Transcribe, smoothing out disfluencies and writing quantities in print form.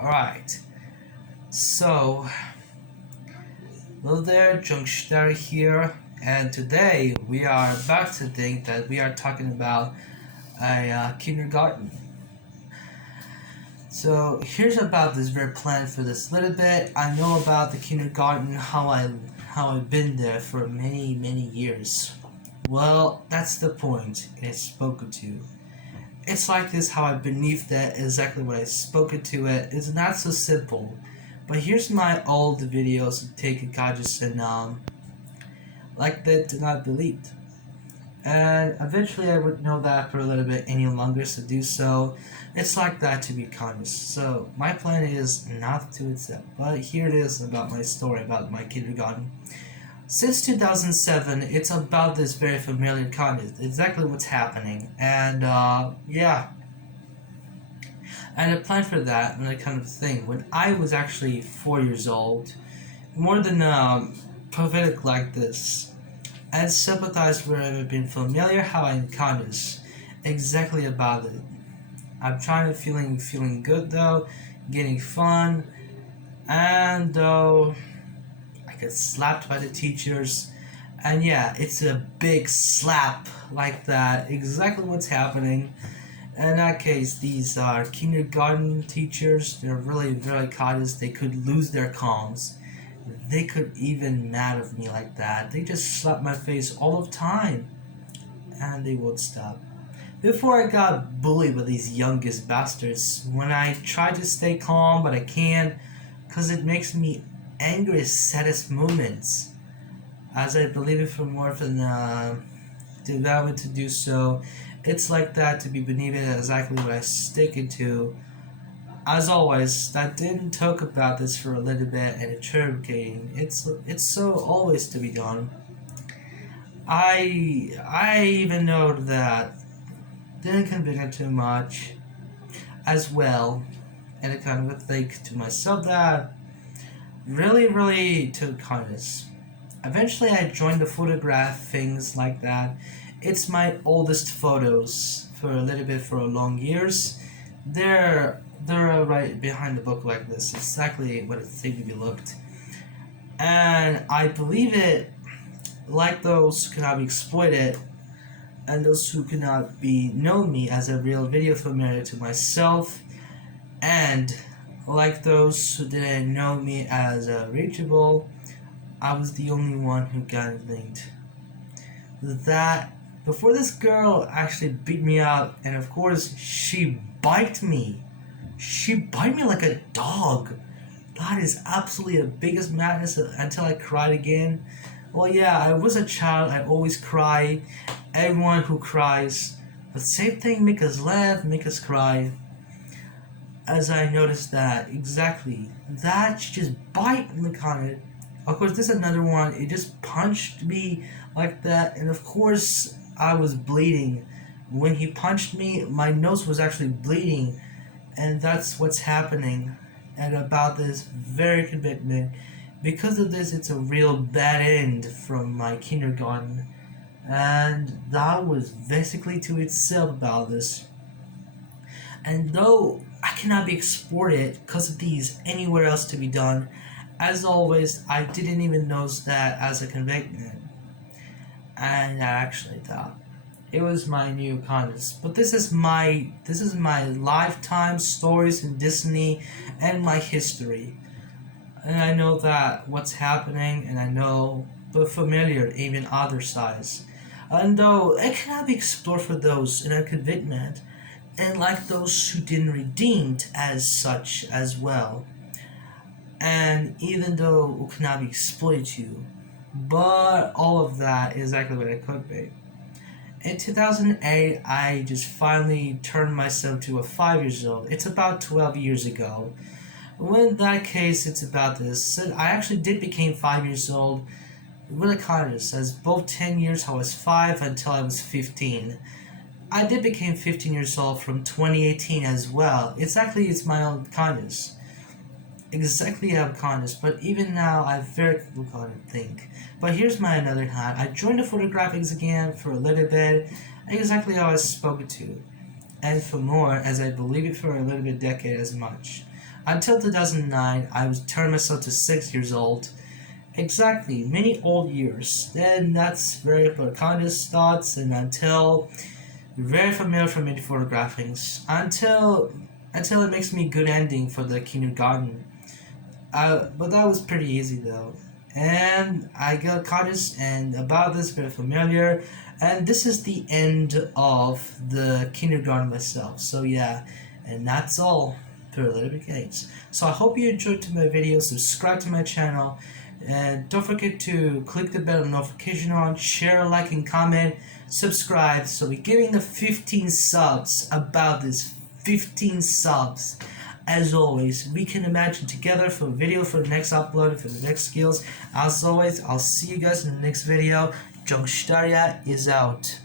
Alright, so, hello there, Junkster here, and today we are about to think that we are talking about a kindergarten. So, here's about this very plan for this little bit. I know about the kindergarten, how I've been there for many years. Well, that's the point. It's spoken to. It's like this how I beneath that exactly what I spoken to it. It's not so simple. But here's my old videos taken gadgets and like that did not delete. And eventually I would know that for a little bit any longer to do so. It's like that to be honest. So my plan is not to accept. But here it is about my story about my kindergarten. Since 2007, it's about this very familiar content, exactly what's happening, and yeah, and I planned for that and that kind of thing when I was actually 4 years old, more than prophetic like this, and sympathized where I've been familiar how I encountered exactly about it. I'm trying to feeling good though, getting fun, and though I get slapped by the teachers. And yeah, it's a big slap like that. Exactly what's happening. In that case, these are kindergarten teachers. They're really very cautious. They could lose their calms. They could even mad at me like that. They just slap my face all the time. And they won't stop. Before I got bullied by these youngest bastards, when I try to stay calm but I can't, because it makes me angry saddest moments. As I believe it from more from development to do so, it's like that to be beneath it exactly what I stick into. As always, that didn't talk about this for a little bit and interrogating. It's so always to be done. I even know that didn't convict it too much as well, and I kind of think to myself that really took kindness. Eventually, I joined the photograph things like that. It's my oldest photos for a little bit for a long years. They're right behind the book like this. Exactly what it seemed to be looked, and I believe it. Like those who cannot be exploited, and those who cannot be know me as a real video filmmaker to myself, and like those who didn't know me as a reachable, I was the only one who got linked. That before this girl actually beat me up, and of course she bite me. She bite me like a dog. That is absolutely the biggest madness until I cried again. Well, yeah, I was a child. I always cry. Everyone who cries, but same thing make us laugh, make us cry. As I noticed that exactly, that she just bite in the corner. Of course, this is another one. It just punched me like that, and of course, I was bleeding. When he punched me, my nose was actually bleeding, and that's what's happening. And about this very commitment, because of this, it's a real bad end from my kindergarten, and that was basically to itself about this. And though I cannot be exported because of these anywhere else to be done, as always, I didn't even notice that as a convictment. And I actually thought it was my new contest. But this is my lifetime stories in Disney and my history. And I know that what's happening, and I know the familiar, even other sides. And though it cannot be explored for those in a convictment, and like those who didn't redeemed as such as well. And even though it cannot be exploited you, but all of that is exactly what it could be. In 2008, I just finally turned myself to a 5 years old. It's about 12 years ago. Well, in that case, it's about this. So I actually did become 5 years old. Really kind of says both 10 years I was 5 until I was 15. I did become 15 years old from 2018 as well. It's my own kindness. Exactly how kindness, but even now I very kind of think. But here's my another hand. I joined the photographics again for a little bit, exactly how I was spoken to. and for more, as I believe it for a little bit decade as much. Until 2009, I was turned myself to 6 years old. Exactly, many old years. Then that's very Pocahontas thoughts, and until very familiar from many photographings. Until it makes me good ending for the kindergarten. But that was pretty easy though. And I got conscious and about this very familiar. And this is the end of the kindergarten myself. So yeah, and that's all for Little Beginnings. So I hope you enjoyed my video. Subscribe to my channel. And don't forget to click the bell notification on, share, like, and comment. Subscribe. So we're giving the 15 subs about this 15 subs. As always, we can imagine together for a video for the next upload, for the next skills. As always, I'll see you guys in the next video. Jungstaria is out.